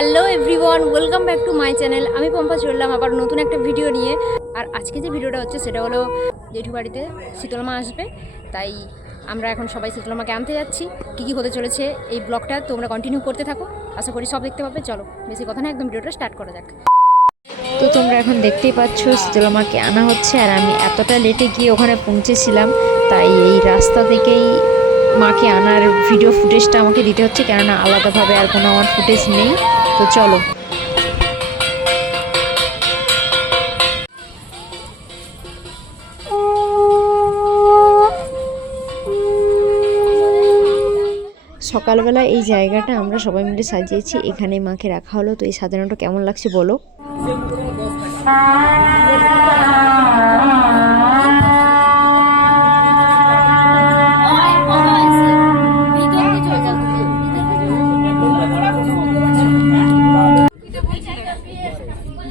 Hello everyone, welcome back to my channel. আমি পম্পা চললাম আবার নতুন একটা ভিডিও নিয়ে। আর আজকে যে ভিডিওটা হচ্ছে সেটা হলো জেঠু বাড়িতে শীতলমা আসবে। তাই আমরা এখন সবাই শীতলমাকে আনতে যাচ্ছি। কী কী হতে চলেছে এই ব্লগটা তোমরা কন্টিনিউ করতে থাকো। আশা করি সব দেখতে পাবে। চলো, বেশি কথা না, একদম ভিডিওটা স্টার্ট করা যাক। তো তোমরা এখন দেখতেই পাচ্ছ শীতলমাকে আনা হচ্ছে। আর আমি এতটা লেটে গিয়ে ওখানে পৌঁছেছিলাম, তাই এই রাস্তা থেকেই মাকে আনার ভিডিও ফুটেজটা আমাকে দিতে হচ্ছে। কেননা আলাদাভাবে আর কোনো আমার ফুটেজ নেই। তো চলো। সকালবেলা এই জায়গাটা আমরা সবাই মিলে সাজিয়েছি, এখানে মাকে রাখা হলো। তো এই সাজানোটা কেমন লাগছে বলো?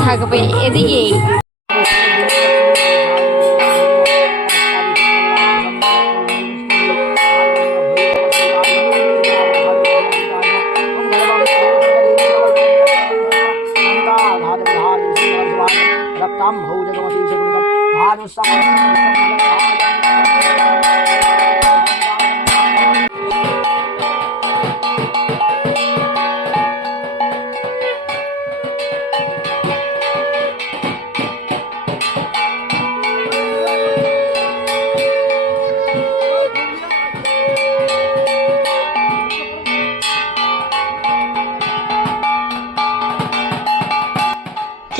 भौजगमती सुगुणं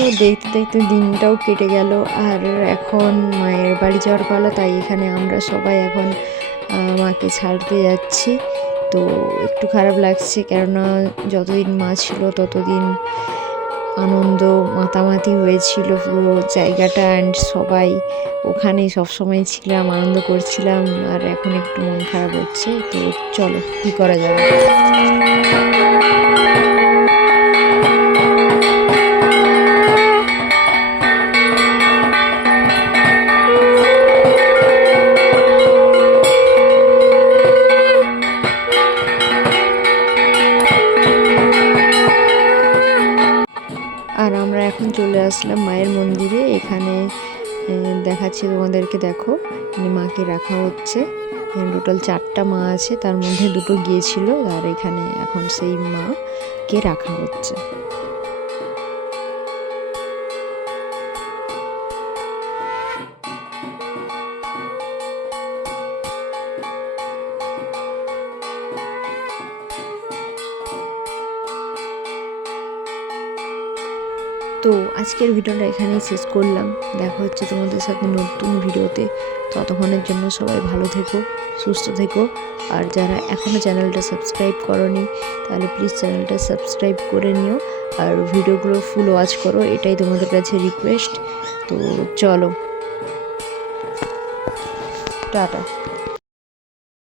তো দেখতে দেখতে দিনটাও কেটে গেল আর এখন মায়ের বাড়ি যাওয়ার পালা, তাই এখানে আমরা সবাই এখন মাকে ছাড়তে যাচ্ছি। তো একটু খারাপ লাগছে কেননা যতদিন মা ছিল ততদিন আনন্দ মাতামাতি হয়েছিল পুরো জায়গাটা অ্যান্ড সবাই ওখানেই সবসময় ছিলাম, আনন্দ করছিলাম আর এখন একটু মন খারাপ হচ্ছে। তো চলো, কী করা যাবে আর আমরা এখন চলে আসলাম মায়ের মন্দিরে। এখানে দেখাচ্ছি তোমাদেরকে, দেখো মাকে রাখা হচ্ছে। টোটাল চারটা মা আছে, তার মধ্যে দুটো গিয়েছিল, আর এখানে এখন সেই মাকে রাখা হচ্ছে। তো আজকের ভিডিওটা এখানেই শেষ করলাম। দেখা হচ্ছে তোমাদের সাথে নতুন ভিডিওতে। ততক্ষণের জন্য সবাই ভালো থেকো, সুস্থ থেকো। আর যারা এখনও চ্যানেলটা সাবস্ক্রাইব করনি, তাহলে প্লিজ চ্যানেলটা সাবস্ক্রাইব করে নিও। আর ভিডিওগুলো ফুল ওয়াচ করো, এটাই তোমাদের কাছে রিকোয়েস্ট তো চলো। টাটা।